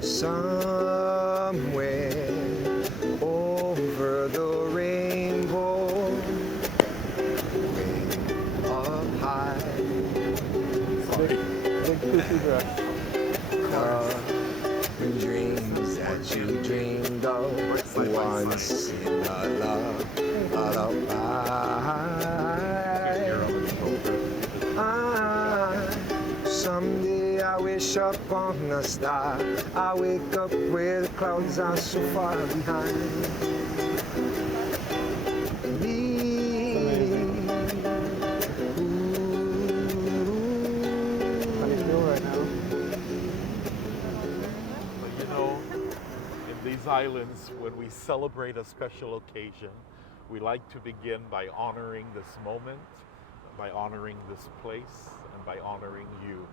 Somewhere over the rainbow, way up high. Dreams that you dreamed of once in a lullaby. Someday I wish upon a star. I wake up where the clouds are so far behind me. How do you feel right now? But you know, in these islands, when we celebrate a special occasion, we like to begin by honoring this moment, by honoring this place, and by honoring you.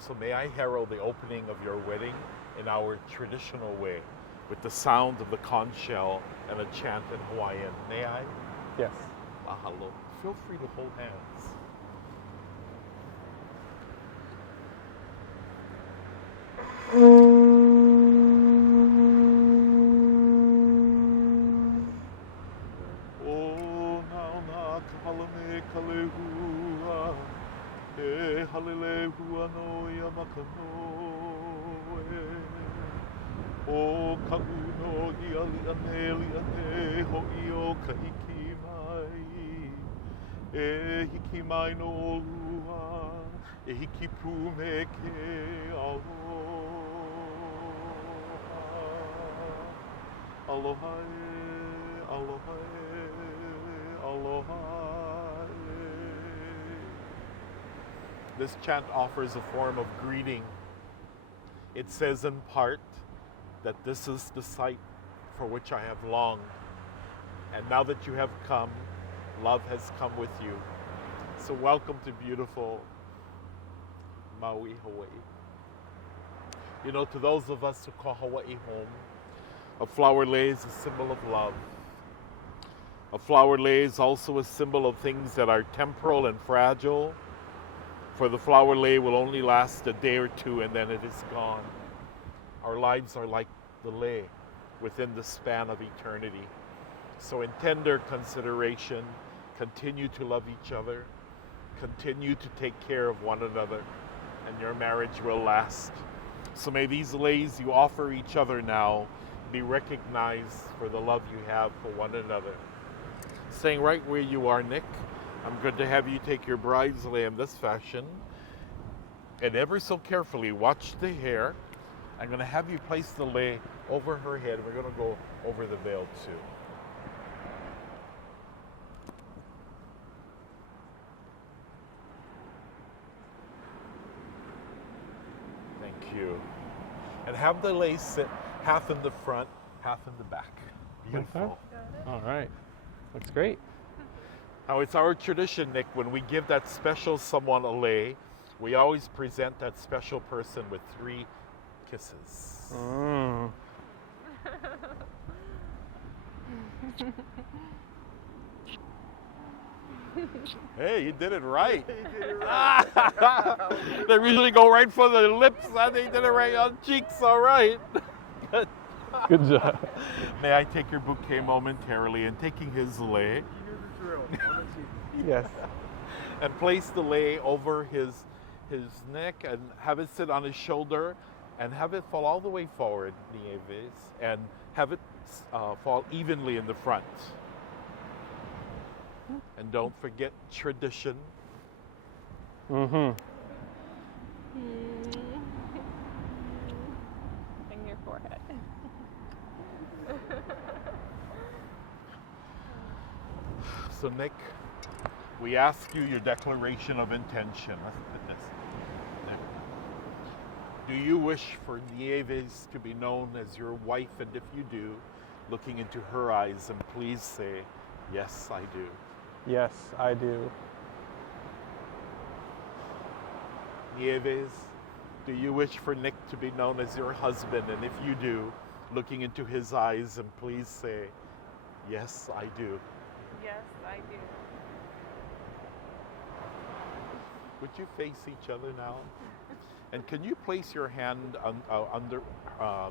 So may I herald the opening of your wedding in our traditional way, with the sound of the conch shell and a chant in Hawaiian. May I? Yes. Mahalo. Feel free to hold hands. O nauna kahalame kalehua, e halelehua no yamakanoe. O kagu no iali ane hoi o kahiki mai. E hiki mai no olua, e hiki pu me ke aloha. Aloha e, aloha e, aloha e. This chant offers a form of greeting. It says in part that this is the sight for which I have longed. And now that you have come, love has come with you. So welcome to beautiful Maui, Hawaii. You know, to those of us who call Hawaii home, a flower lei is a symbol of love. A flower lei is also a symbol of things that are temporal and fragile. For the flower lei will only last a day or two and then it is gone. Our lives are like the lei within the span of eternity. So in tender consideration, continue to love each other, continue to take care of one another, and your marriage will last. So may these leis you offer each other now be recognized for the love you have for one another. Staying right where you are, Nick, I'm going to have you take your bride's lei in this fashion, and ever so carefully watch the hair. I'm going to have you place the lei over her head. We're going to go over the veil too. Thank you. And have the lei sit half in the front, half in the back. Beautiful. All right. Looks great. Now it's our tradition, Nick, when we give that special someone a lei, we always present that special person with 3 kisses. Mm. Hey, you did it right. They usually go right for the lips, and they did it right on cheeks, all right. Good job. May I take your bouquet momentarily, and taking his lei. Yes. And place the lei over his neck and have it sit on his shoulder and have it fall all the way forward, Nieves, and have it fall evenly in the front. And don't forget tradition. Mm-hmm. And your forehead. So Nick, we ask you your declaration of intention. Let's put this. Do you wish for Nieves to be known as your wife? And if you do, looking into her eyes, and please say, yes, I do. Yes, I do. Nieves, do you wish for Nick to be known as your husband? And if you do, looking into his eyes, and please say, yes, I do. Yes, I do. would you face each other now? And can you place your hand under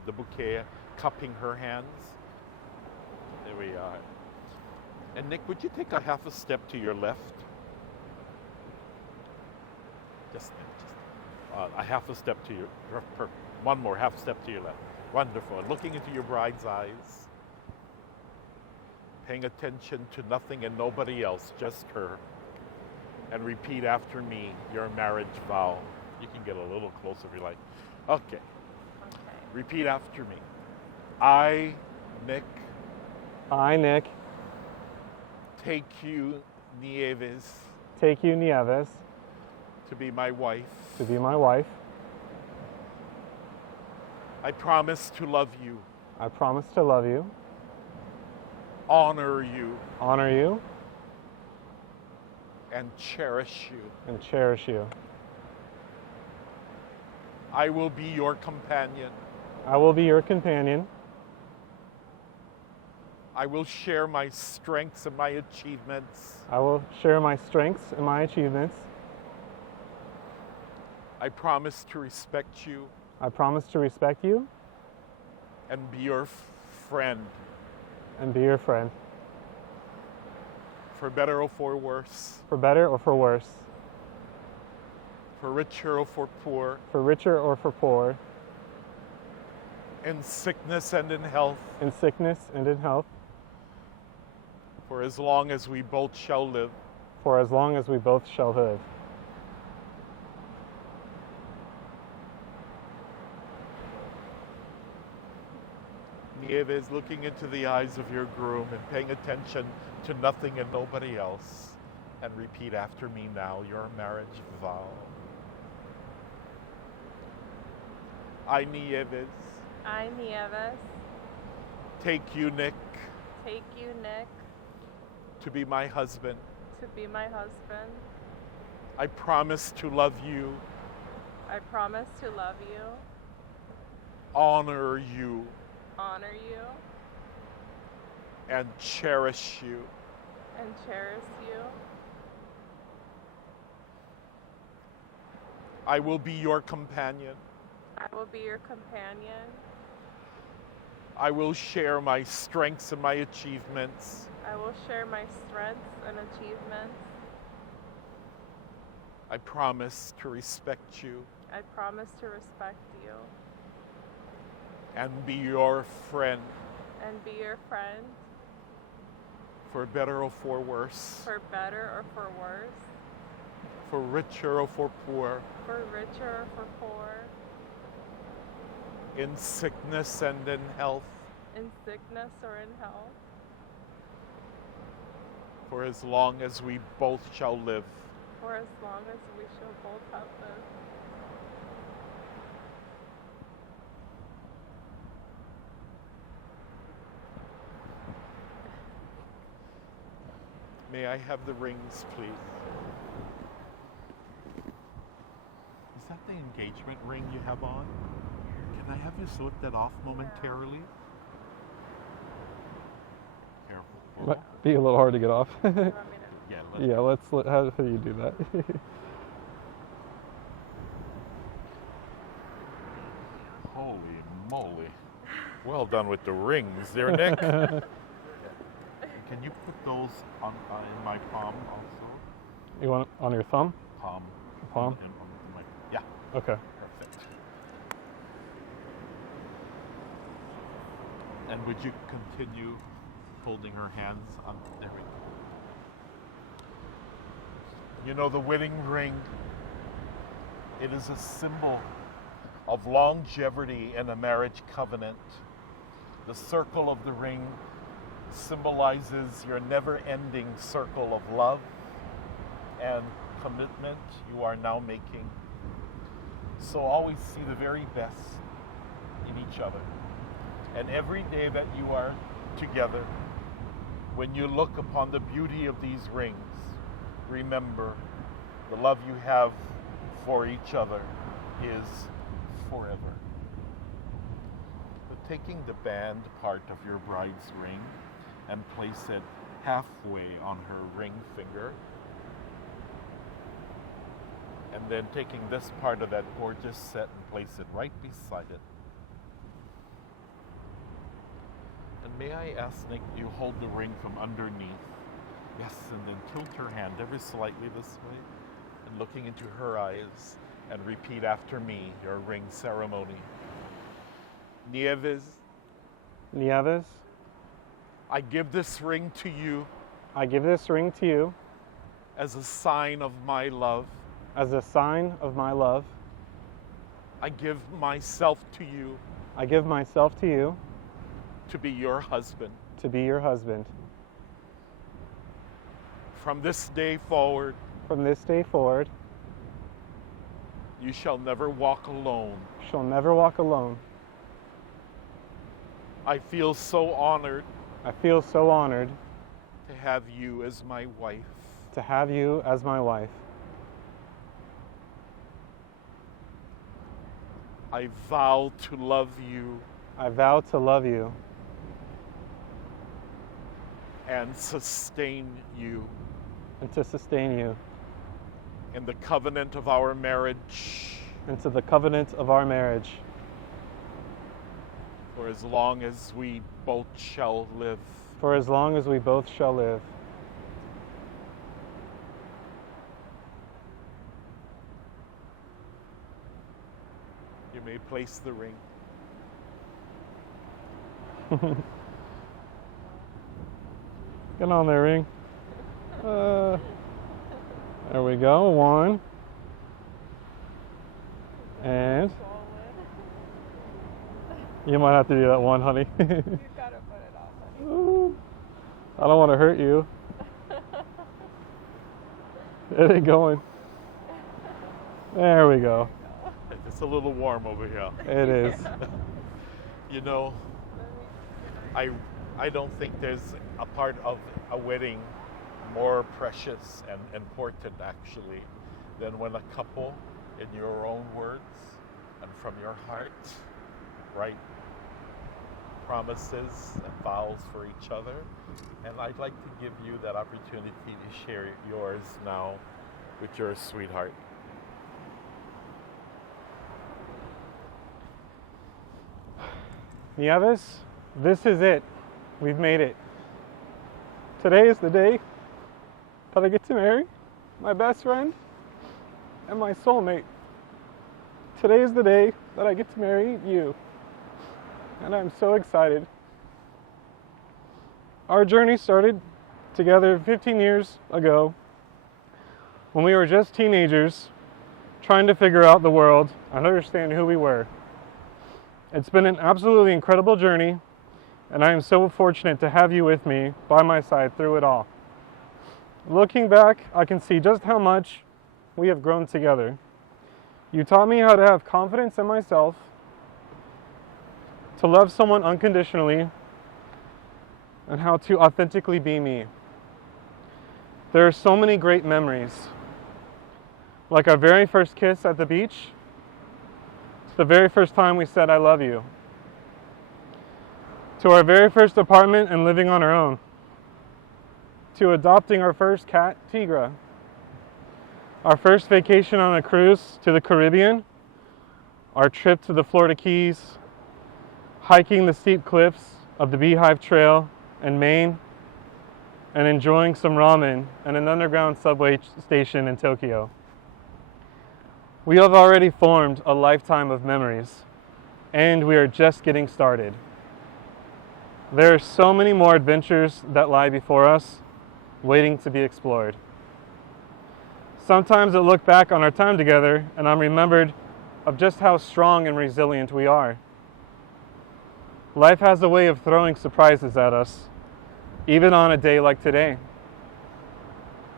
the bouquet, cupping her hands? There we are. And Nick, would you take a half a step to your left? Just a half a step to one more half step to your left. Wonderful. And looking into your bride's eyes, paying attention to nothing and nobody else, just her. And repeat after me your marriage vow. You can get a little closer if you like. Okay. Repeat after me. I, Nick. I, Nick. Take you, Nieves. Take you, Nieves. To be my wife. To be my wife. I promise to love you. I promise to love you. Honor you. Honor you. And cherish you. And cherish you. I will be your companion. I will be your companion. I will share my strengths and my achievements. I will share my strengths and my achievements. I promise to respect you. I promise to respect you. And be your friend. And be your friend. For better or for worse. For better or for worse. For richer or for poor. For richer or for poor. In sickness and in health. In sickness and in health. For as long as we both shall live. For as long as we both shall live. Nieves, looking into the eyes of your groom and paying attention to nothing and nobody else. And repeat after me now your marriage vow. I, Nieves. I, Nieves. Take you, Nick. Take you, Nick. To be my husband. To be my husband. I promise to love you. I promise to love you. Honor you. Honor you. And cherish you. And cherish you. I will be your companion. I will be your companion. I will share my strengths and my achievements. I will share my strengths and achievements. I promise to respect you. I promise to respect you. And be your friend. And be your friend. For better or for worse. For better or for worse. For richer or for poor. For richer or for poor. In sickness and in health. In sickness or in health. For as long as we both shall live. For as long as we shall both have lived. May I have the rings, please? Is that the engagement ring you have on? Can I have you slip that off momentarily? Careful. Might be a little hard to get off. You want me to? Yeah, How do you do that? Holy moly. Well done with the rings there, Nick. Can you put those on in my palm also? You want it on your thumb? Palm. Palm? Yeah, Okay. perfect. And would you continue holding her hands on? There we go. You know, the wedding ring, it is a symbol of longevity in a marriage covenant. The circle of the ring symbolizes your never-ending circle of love and commitment you are now making. So always see the very best in each other. And every day that you are together, when you look upon the beauty of these rings, remember the love you have for each other is forever. But taking the band part of your bride's ring and place it halfway on her ring finger. And then taking this part of that gorgeous set and place it right beside it. And may I ask, Nick, you hold the ring from underneath. Yes, and then tilt her hand ever slightly this way, and looking into her eyes, and repeat after me your ring ceremony. Nieves, Nieves, I give this ring to you I give this ring to you as a sign of my love. as a sign of my love. I give myself to you I give myself to you to be your husband. to be your husband. From this day forward, From this day forward, you shall never walk alone. shall never walk alone. I feel so honored I feel so honored to have you as my wife. to have you as my wife. I vow to love you I vow to love you and sustain you and to sustain you in the covenant of our marriage into the covenant of our marriage for as long as we both shall live. for as long as we both shall live. You may place the ring. Get on there, ring. There we go. One. And you might have to do that one, honey. You gotta put it off, honey. Ooh. I don't want to hurt you. It ain't going. There we go. It's a little warm over here. It is. You know, I don't think there's a part of a wedding more precious and important actually than when a couple, in your own words and from your heart, write promises and vows for each other. And I'd like to give you that opportunity to share yours now with your sweetheart. Nieves, this is it. We've made it. Today is the day that I get to marry my best friend and my soulmate. Today is the day that I get to marry you. And I'm so excited. Our journey started together 15 years ago when we were just teenagers trying to figure out the world and understand who we were. It's been an absolutely incredible journey, and I am so fortunate to have you with me by my side through it all. Looking back, I can see just how much we have grown together. You taught me how to have confidence in myself, to love someone unconditionally, and how to authentically be me. There are so many great memories, like our very first kiss at the beach. It's the very first time we said I love you. To our very first apartment and living on our own. To adopting our first cat, Tigra. Our first vacation on a cruise to the Caribbean. Our trip to the Florida Keys. Hiking the steep cliffs of the Beehive Trail in Maine. And enjoying some ramen at an underground subway station in Tokyo. We have already formed a lifetime of memories, and we are just getting started. There are so many more adventures that lie before us, waiting to be explored. Sometimes I look back on our time together, and I'm remembered of just how strong and resilient we are. Life has a way of throwing surprises at us, even on a day like today.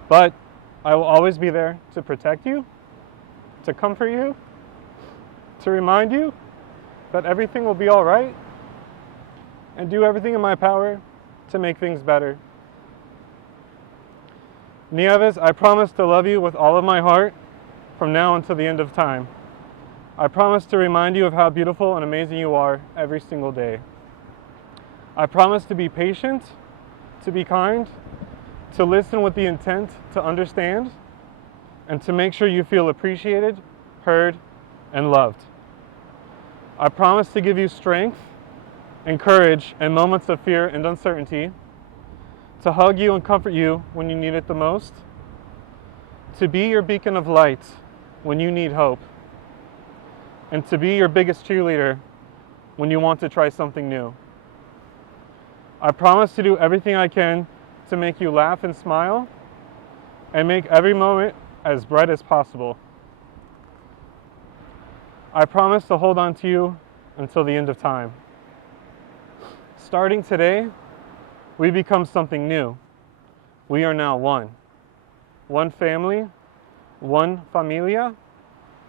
But I will always be there to protect you, to comfort you, to remind you that everything will be all right, and do everything in my power to make things better. Nieves, I promise to love you with all of my heart from now until the end of time. I promise to remind you of how beautiful and amazing you are every single day. I promise to be patient, to be kind, to listen with the intent to understand, and to make sure you feel appreciated, heard, and loved. I promise to give you strength and courage in moments of fear and uncertainty, to hug you and comfort you when you need it the most, to be your beacon of light when you need hope, and to be your biggest cheerleader when you want to try something new. I promise to do everything I can to make you laugh and smile, and make every moment as bright as possible. I promise to hold on to you until the end of time. Starting today, we become something new. We are now one. One family, one familia,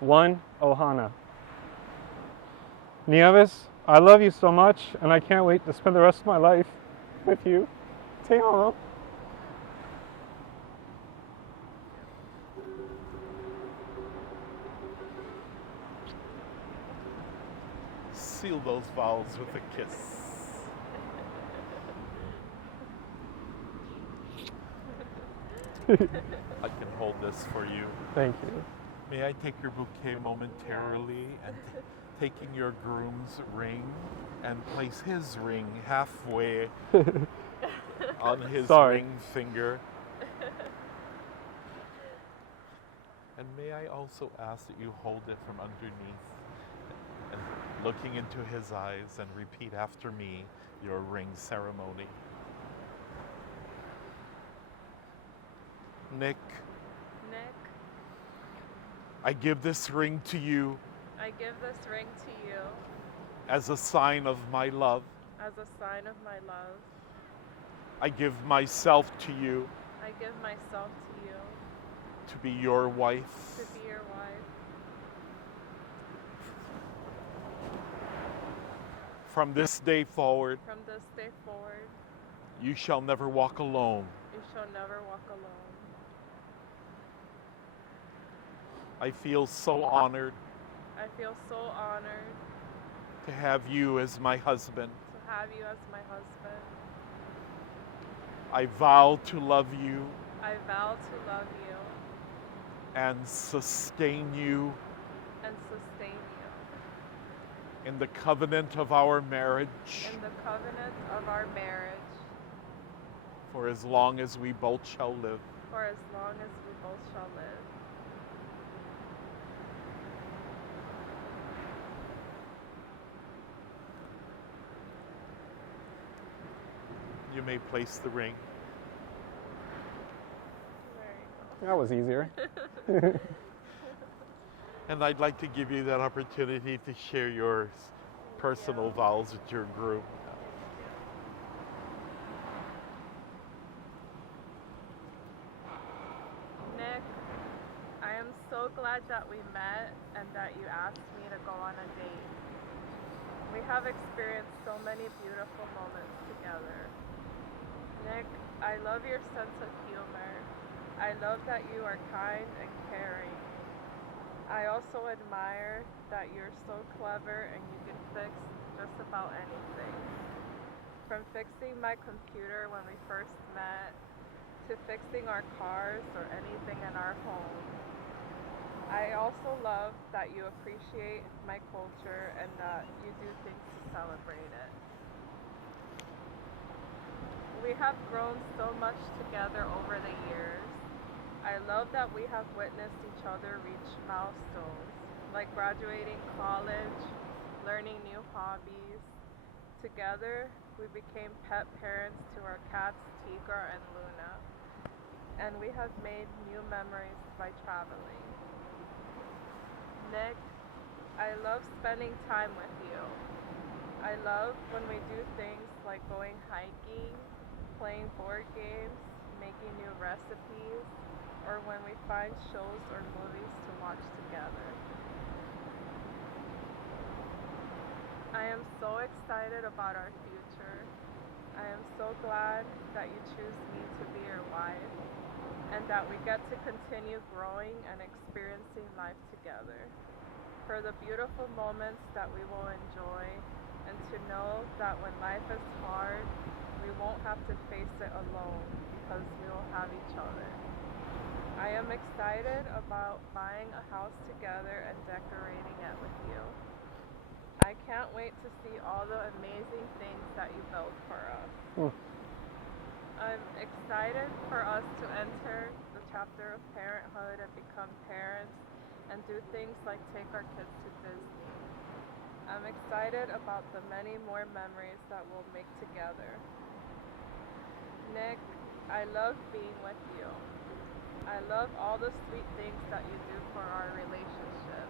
one ohana. Nieves, I love you so much, and I can't wait to spend the rest of my life with you. Te amo. Seal those vows with a kiss. I can hold this for you. Thank you. May I take your bouquet momentarily and taking your groom's ring and place his ring halfway on his ring finger. And may I also ask that you hold it from underneath and looking into his eyes and repeat after me your ring ceremony. Nick, I give this ring to you I give this ring to you as a sign of my love. as a sign of my love. I give myself to you I give myself to you to be your wife. to be your wife. From this day forward, From this day forward, you shall never walk alone. you shall never walk alone. I feel so honored I feel so honored to have you as my husband. to have you as my husband. I vow to love you I vow to love you and sustain you and sustain you in the covenant of our marriage in the covenant of our marriage for as long as we both shall live. for as long as we both shall live. You may place the ring. There That was easier. And I'd like to give you that opportunity to share your personal vows with your groom. Nick, I am so glad that we met and that you asked me to go on a date. We have experienced so many beautiful moments together. Nick, I love your sense of humor. I love that you are kind and caring. I also admire that you're so clever and you can fix just about anything. From fixing my computer when we first met, to fixing our cars or anything in our home. I also love that you appreciate my culture and that you do things to celebrate it. We have grown so much together over the years. I love that we have witnessed each other reach milestones, like graduating college, learning new hobbies. Together, we became pet parents to our cats Tigra and Luna, and we have made new memories by traveling. Nick, I love spending time with you. I love when we do things like going hiking, playing board games, making new recipes, or when we find shows or movies to watch together. I am so excited about our future. I am so glad that you choose me to be your wife and that we get to continue growing and experiencing life together. For the beautiful moments that we will enjoy and to know that when life is hard, we won't have to face it alone because we will have each other. I I am excited about buying a house together and decorating it with you. I can't wait to see all the amazing things that you build for us. I'm excited for us to enter the chapter of parenthood and become parents and do things like take our kids to Disney. I'm excited about the many more memories that we'll make together. Nick, I love being with you. I love all the sweet things that you do for our relationship.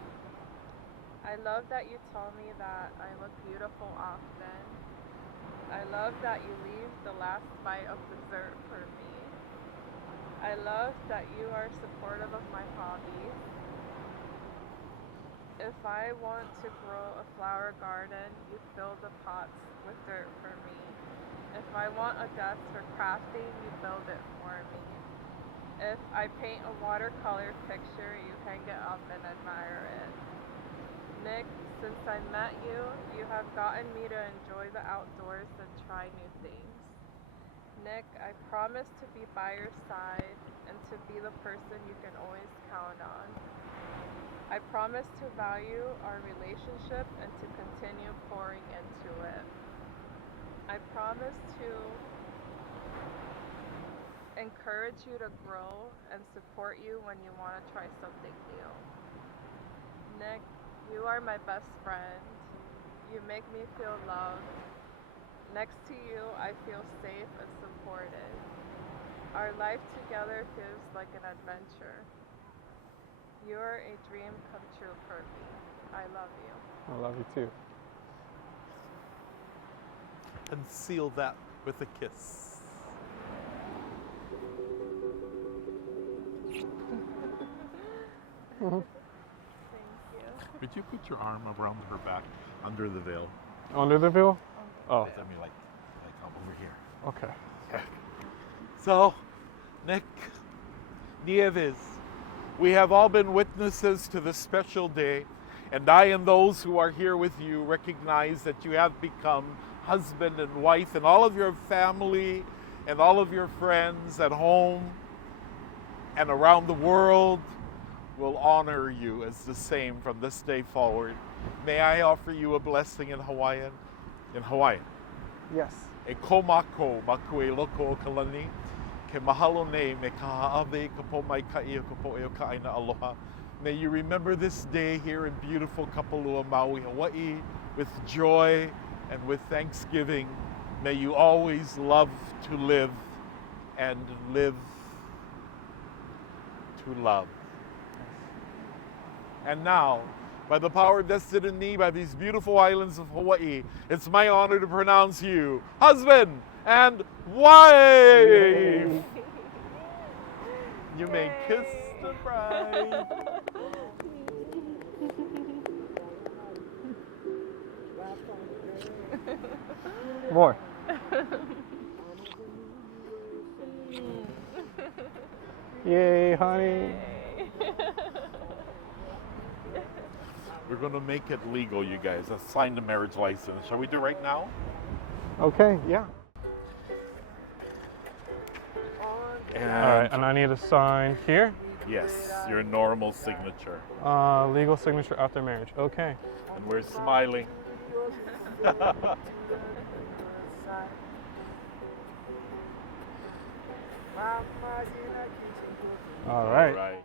I love that you tell me that I look beautiful often. I love that you leave the last bite of dessert for me. I love that you are supportive of my hobbies. If I want to grow a flower garden, you fill the pots with dirt for me. If I want a desk for crafting, you build it for me. If I paint a watercolor picture, you hang it up and admire it. Nick, since I met you, you have gotten me to enjoy the outdoors and try new things. Nick, I promise to be by your side and to be the person you can always count on. I promise to value our relationship and to continue pouring into it. I promise to encourage you to grow and support you when you want to try something new. Nick, you are my best friend. You make me feel loved. Next to you, I feel safe and supported. Our life together feels like an adventure. You're a dream come true for me. I love you. I love you too. And seal that with a kiss. Thank you. Would you put your arm around her back under the veil? Under the veil? Oh, Let me like over here. okay. So, Nick, Nieves, we have all been witnesses to this special day, and I and those who are here with you recognize that you have become husband and wife, and all of your family and all of your friends at home and around the world will honor you as the same from this day forward. May I offer you a blessing in Hawaiian? In Hawaiian. Yes. E komako makue loko kalani ke mahalo nei me ka ha'awe ka po mai ka ia ka po e ka aina aloha. May you remember this day here in beautiful Kapalua, Maui, Hawaii with joy and with thanksgiving. May you always love to live and live to love. And now, by the power vested in me by these beautiful islands of Hawaii, it's my honor to pronounce you husband and wife. You may kiss the bride. More. Yay, honey. We're going to make it legal, you guys. Let's sign the marriage license. Shall we do it right now? Okay, yeah. And All right, and I need a sign here. yes, your normal signature. Legal signature after marriage. Okay. And we're smiling. All right. All right.